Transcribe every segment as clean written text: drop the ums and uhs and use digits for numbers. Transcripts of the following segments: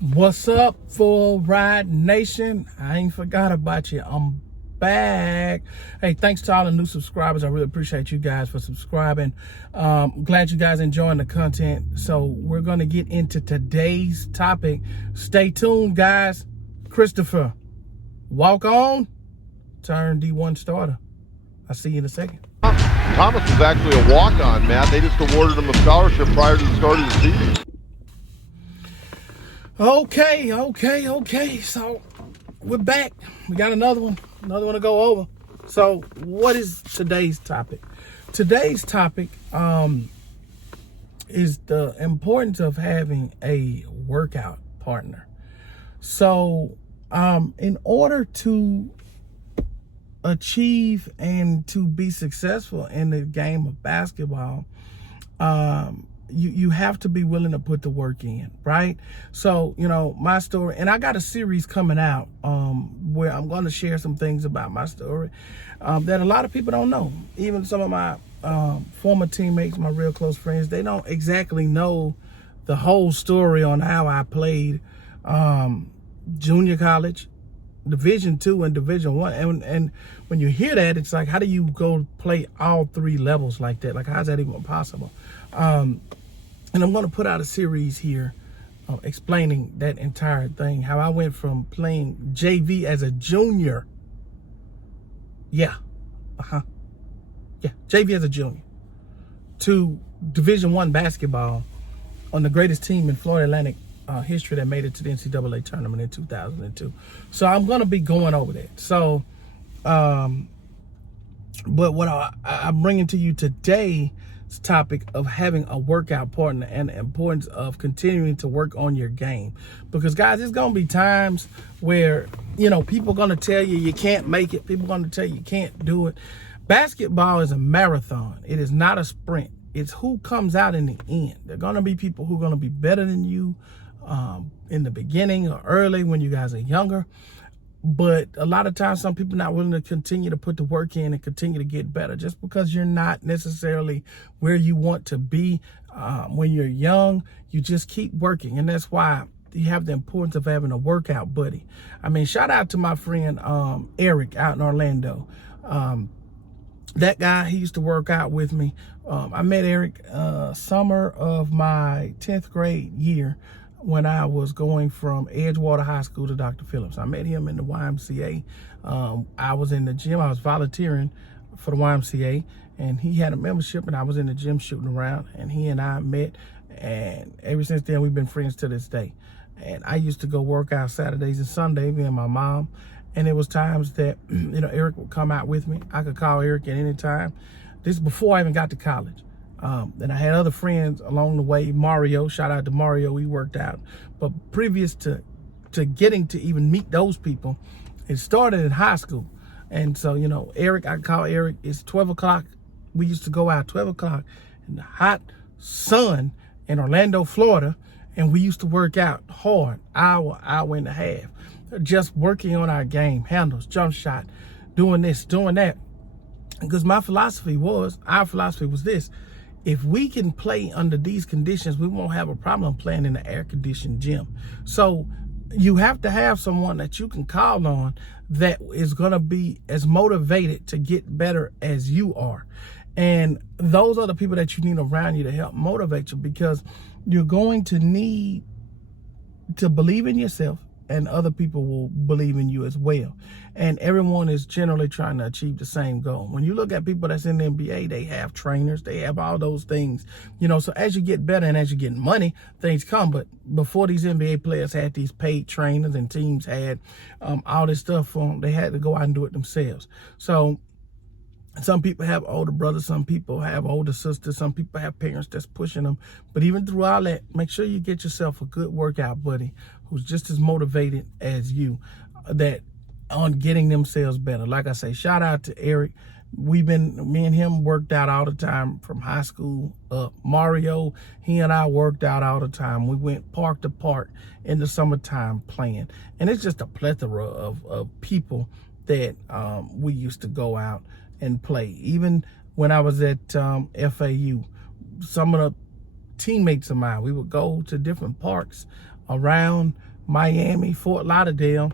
What's up, FullRideNation? I ain't forgot about you. I'm back. Hey, thanks to all the new subscribers. I really appreciate you guys for subscribing. Glad you guys enjoying the content. So we're going to get into today's topic. Stay tuned, guys. Christopher, walk on, turn D1 starter. I'll see you in a second. Thomas was actually a walk-on, Matt. They just awarded him a scholarship prior to the start of the season. Okay. So we're back. We got another one to go over. So what is today's topic? Today's topic is the importance of having a workout partner. So in order to achieve and to be successful in the game of basketball, you have to be willing to put the work in, right? So, my story, and I got a series coming out where I'm going to share some things about my story that a lot of people don't know. Even some of my former teammates, my real close friends, they don't exactly know the whole story on how I played junior college, Division II and Division I. And when you hear that, it's like, how do you go play all three levels like that? Like, how's that even possible? And I'm going to put out a series here explaining that entire thing, how I went from playing JV as a junior. JV as a junior to Division I basketball on the greatest team in Florida Atlantic history that made it to the NCAA tournament in 2002. So I'm going to be going over that. So, but what I'm bringing to you today is the topic of having a workout partner and the importance of continuing to work on your game. Because, guys, there's going to be times where, people are going to tell you can't make it. People are going to tell you can't do it. Basketball is a marathon. It is not a sprint. It's who comes out in the end. There are going to be people who are going to be better than you in the beginning or early when you guys are younger. But a lot of times, some people are not willing to continue to put the work in and continue to get better just because you're not necessarily where you want to be when you're young. You just keep working. And that's why you have the importance of having a workout buddy. I mean, shout out to my friend Eric out in Orlando. That guy, he used to work out with me. I met Eric summer of my 10th grade year when I was going from Edgewater High School to Dr. Phillips. I met him in the YMCA. I was in the gym. I was volunteering for the YMCA, and he had a membership, and I was in the gym shooting around, and he and I met, and ever since then, we've been friends to this day. And I used to go work out Saturdays and Sundays, me and my mom, and there was times that, Eric would come out with me. I could call Eric at any time. This is before I even got to college. And I had other friends along the way. Mario, shout out to Mario, we worked out. But previous to getting to even meet those people, it started in high school. And so, Eric, I call Eric, it's 12 o'clock. We used to go out 12 o'clock in the hot sun in Orlando, Florida. And we used to work out hard, hour and a half, just working on our game, handles, jump shot, doing this, doing that. Because our philosophy was this: if we can play under these conditions, we won't have a problem playing in the air-conditioned gym. So you have to have someone that you can call on that is going to be as motivated to get better as you are. And those are the people that you need around you to help motivate you, because you're going to need to believe in yourself, and other people will believe in you as well. And everyone is generally trying to achieve the same goal. When you look at people that's in the NBA, they have trainers, they have all those things, so as you get better and as you get money, things come. But before these NBA players had these paid trainers and teams had all this stuff on, they had to go out and do it themselves. So some people have older brothers, some people have older sisters, some people have parents that's pushing them. But even through all that, make sure you get yourself a good workout buddy who's just as motivated as you that on getting themselves better. Like I say, shout out to Eric. Me and him worked out all the time from high school up. Mario, he and I worked out all the time. We went park to park in the summertime playing. And it's just a plethora of people that we used to go out and play. Even when I was at FAU, some of the teammates of mine, we would go to different parks around Miami, Fort Lauderdale,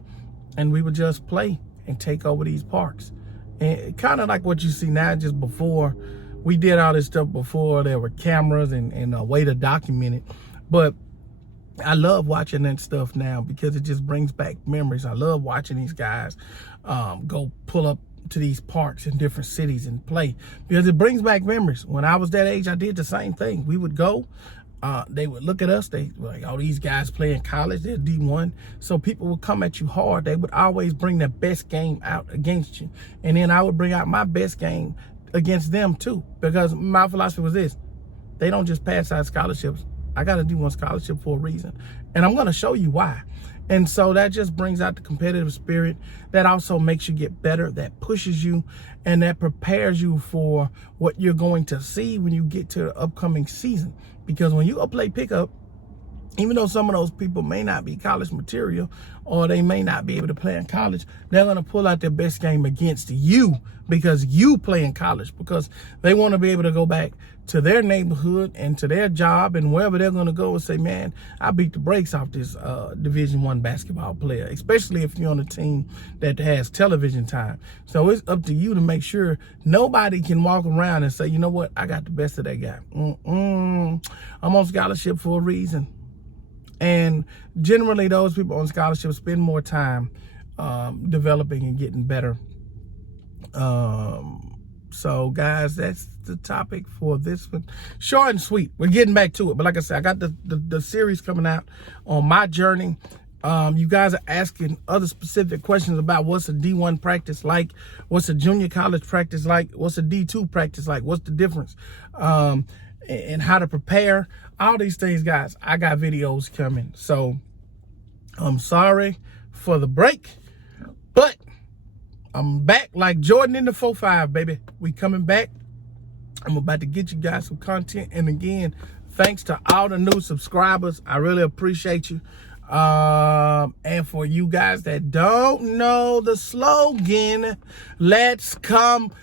and we would just play and take over these parks. And kind of like what you see now, just before we did all this stuff before there were cameras and a way to document it. But I love watching that stuff now because it just brings back memories. I love watching these guys go pull up to these parks in different cities and play, because it brings back memories. When I was that age, I did the same thing. We would go, they would look at us, they were like, oh, these guys play in college, they're D1. So people would come at you hard. They would always bring their best game out against you. And then I would bring out my best game against them too, because my philosophy was this: they don't just pass out scholarships. I got to do one scholarship for a reason, and I'm going to show you why. And so that just brings out the competitive spirit. That also makes you get better, that pushes you, and that prepares you for what you're going to see when you get to the upcoming season. Because when you go play pickup, even though some of those people may not be college material, or they may not be able to play in college, they're going to pull out their best game against you because you play in college, because they want to be able to go back to their neighborhood and to their job and wherever they're going to go and say, man, I beat the brakes off this Division I basketball player, especially if you're on a team that has television time. So it's up to you to make sure nobody can walk around and say, you know what, I got the best of that guy. I'm on scholarship for a reason. And generally, those people on scholarship spend more time developing and getting better. So, guys, that's the topic for this one. Short and sweet. We're getting back to it. But like I said, I got the series coming out on my journey. You guys are asking other specific questions about what's a D1 practice like, what's a junior college practice like, what's a D2 practice like, what's the difference, and how to prepare. All these things, guys, I got videos coming. So I'm sorry for the break, but I'm back like Jordan in the 4-5, baby. We coming back. I'm about to get you guys some content. And again, thanks to all the new subscribers. I really appreciate you. And for you guys that don't know the slogan, let's compete.